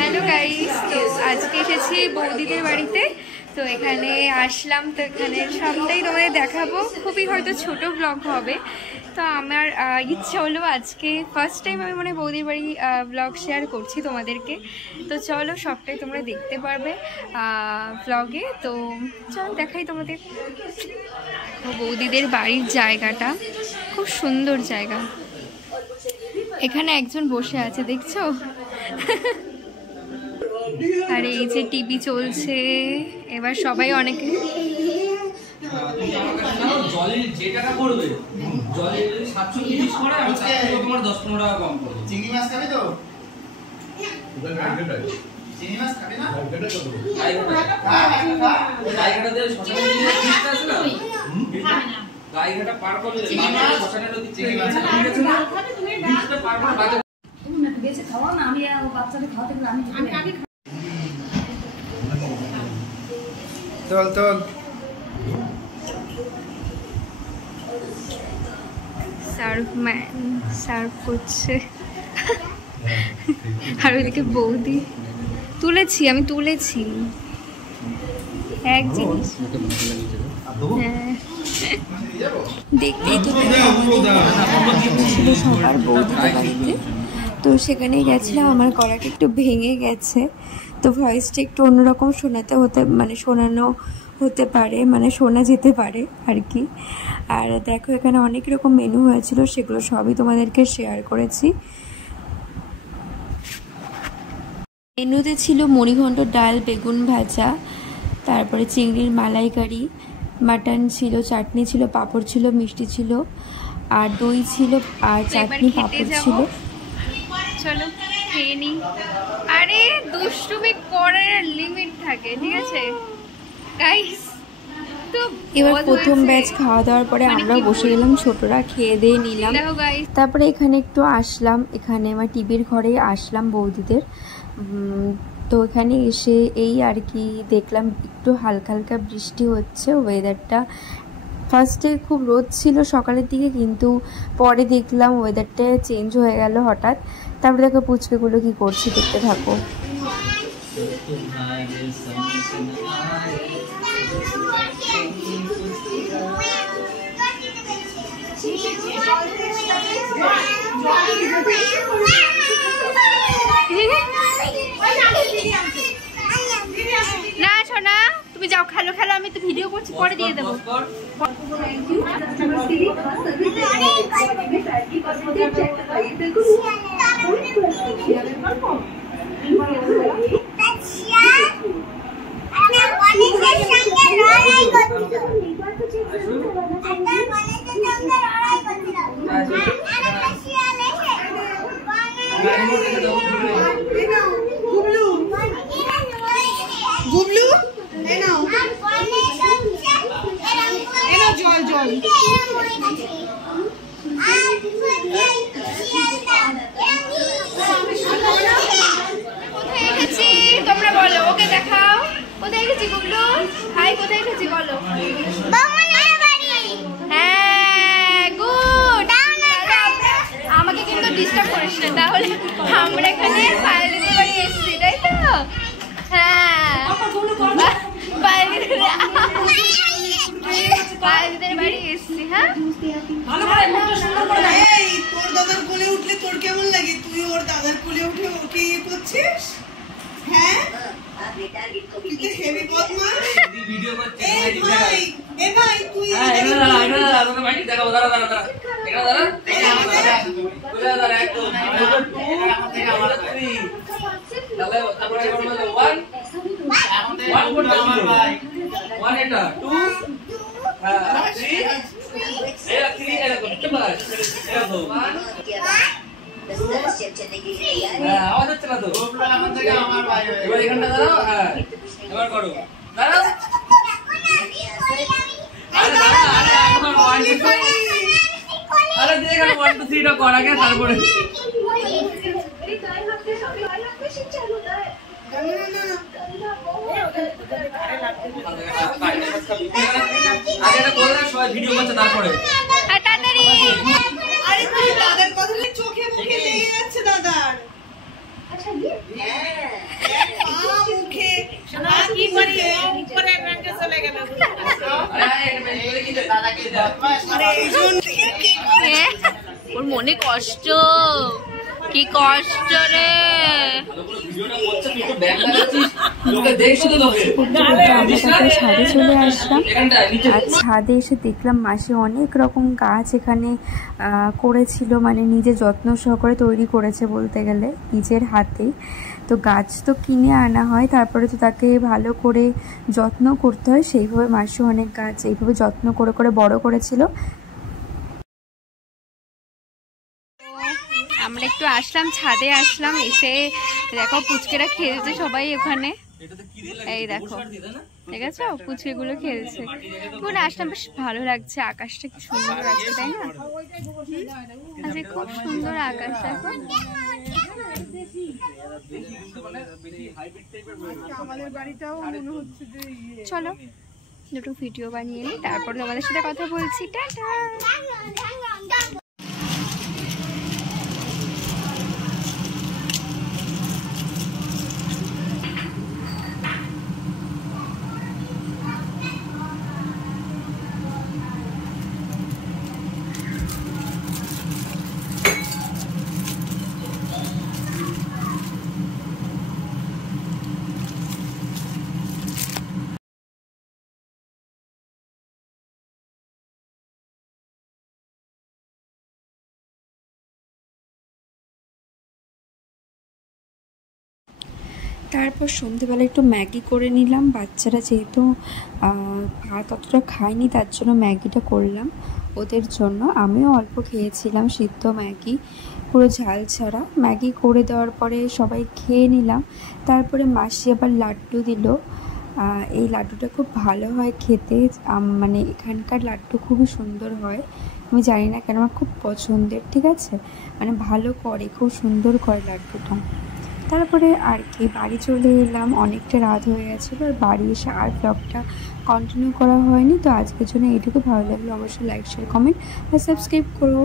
Hello guys, তো আজকে এসেছি বৌদিদের বাড়িতে। তো এখানে আসলাম, তো এখানে সবটাই তোমাদের দেখাবো। খুবই হয়তো ছোট ব্লগ হবে। তো আমার ইচ্ছা হলো আজকে ফার্স্ট টাইম আমি মানে বৌদির বাড়ি ব্লগ শেয়ার করছি তোমাদেরকে। তো চলো সবটাই তোমরা দেখতে পারবে ব্লগে। তো চলো দেখাই তোমাদের। তো বৌদিদের বাড়ির জায়গাটা খুব সুন্দর জায়গা। এখানে একজন বসে আছে, দেখছো? আর এই যে টিভি চলছে, এবার সবাই অনেকে সার্ভ করছে। আর ওইদিকে বৌদি আমি তুলেছি এক জিনিস। হ্যাঁ, দেখতেই তো ছিল সবার বৌদিদের বাড়িতে। তো সেখানে গেছিলাম, আমার গলাটা একটু ভেঙে গেছে, তো ভয়েসটা একটু অন্যরকম শোনানো হতে পারে, মানে শোনা যেতে পারে আর কি। আর দেখো এখানে অনেক রকম মেনু হয়েছিল, সেগুলো সবই তোমাদেরকে শেয়ার করেছি। মেনুতে ছিল মুড়িঘণ্ট, ডাল, বেগুন ভাজা, তারপরে চিংড়ির মালাইকারি, মাটন ছিল, চাটনি ছিল, পাঁপড় ছিল, মিষ্টি ছিল, আর দই ছিল, আর চাটনি পাঁপড় ছিল। চলো খেয়ে নিই। আরে দুষ্টুমি করার লিমিট থাকে, ঠিক আছে গাইস? তো এবার প্রথম ব্যাচ খাওয়া দাওয়ার পরে আমরাও বসে গেলাম, ছোটরা খেয়ে দিয়ে নিলাম। তারপরে এখানে একটু আসলাম, এখানে আমার টিভির ঘরে আসলাম বৌদিদের। তো এখানে এসে এই আর কি দেখলাম, একটু হালকা হালকা বৃষ্টি হচ্ছে। ওয়েদারটা ফার্স্টে খুব রোদ ছিল সকালের দিকে, কিন্তু পরে দেখলাম ওয়েদারটা চেঞ্জ হয়ে গেল হঠাৎ। তারপরে দেখো পুচকেগুলো কি করছে, দেখতে থাকো। না সোনা, তুমি যাও, খেলো, আমি তো ভিডিও করছি, পরে দিয়ে দেবো। তোমরা বলো, ওকে দেখাও কোথায় গেছি। গুবলু হাই, কোথায় গেছি বলো? হ্যাঁ, গুড। আমাকে কিন্তু ডিস্টার্ব করিস না, তাহলে আমরা এখানে পায়েলদের বাড়ি এসেছি, তাই তো? হ্যাঁ, পায়েলদের বাড়ি এসেছি। হ্যাঁ, তোর দাদার কোলে উঠলে তোর কেমন লাগে? তুই ওর দাদার কোলে উঠে ওকে ইয়ে করছিস? হ্যাঁ, তুই তো হেভি বদমাশ। ভিডিও করছিস? এই ভাই তুই দেখাবো, দাঁড়া একদম আমার 3 তারপরে 1 আমার ভাই 1 এটা 2 3 এরকম বাস এরকম আওয়াজ হচ্ছে না তো? আমার থেকে আমার ভাই এবার এখানটা দাঁড়াও। হ্যাঁ, এবার করো, দাঁড়াও। আরে দেখ 1 2 3 টা কর আগে, তারপরে আগে এটা করে সবাই ভিডিও করছে, তারপরে তাড়াতাড়ি। আরে তুই দাদার কথা চোখে মুখে লেগে যাচ্ছে দাদার। ওর মনে কষ্ট, কি কষ্ট রে। ছাদে চলে আসলাম, আর ছাদে এসে দেখলাম মাসি অনেক রকম গাছ এখানে করেছিল, মানে নিজে যত্ন সহকারে তৈরি করেছে বলতে গেলে নিজের হাতেই। তো গাছ তো কিনে আনা হয়, তারপরে তো তাকে ভালো করে যত্ন করতে হয়, সেইভাবে মাসি অনেক গাছ এইভাবে যত্ন করে করে বড় করেছিল। আমরা একটু আসলাম, ছাদে আসলাম, এসে দেখো পুচকেরা খেলছে সবাই ওখানে, এই দেখো দেখেছো পুচকেগুলো খেলছে। তখন আসলাম, বেশ ভালো লাগছে, আকাশটা কি সুন্দর আছে তাই না? আচ্ছা খুব সুন্দর আকাশ দেখো। চলো দুটো ভিডিও বানিয়ে নিই, তারপর তোমাদের সাথে কথা বলছি। টাটা। তারপর সন্ধেবেলা একটু ম্যাগি করে নিলাম, বাচ্চারা যেহেতু ভাত অতটা খায়নি তার জন্য ম্যাগিটা করলাম ওদের জন্য। আমিও অল্প খেয়েছিলাম সিদ্ধ ম্যাগি, পুরো ঝাল ছাড়া। ম্যাগি করে দেওয়ার পরে সবাই খেয়ে নিলাম। তারপরে মাসি আবার লাড্ডু দিল, এই লাড্ডুটা খুব ভালো হয় খেতে, মানে এখানকার লাড্ডু খুবই সুন্দর হয়, আমি জানি না কেন আমার খুব পছন্দের, ঠিক আছে, মানে ভালো করে, খুব সুন্দর করে লাড্ডুটা। তারপরে আর কি বাড়ি চলে এলাম, অনেকটা রাত হয়ে গেছিলো, আর বাড়ি এসে আর ব্লগটা কন্টিনিউ করা হয়নি। তো আজকের জন্য এইটুকু, ভালো লাগলে অবশ্যই লাইক শেয়ার কমেন্ট আর সাবস্ক্রাইব করো।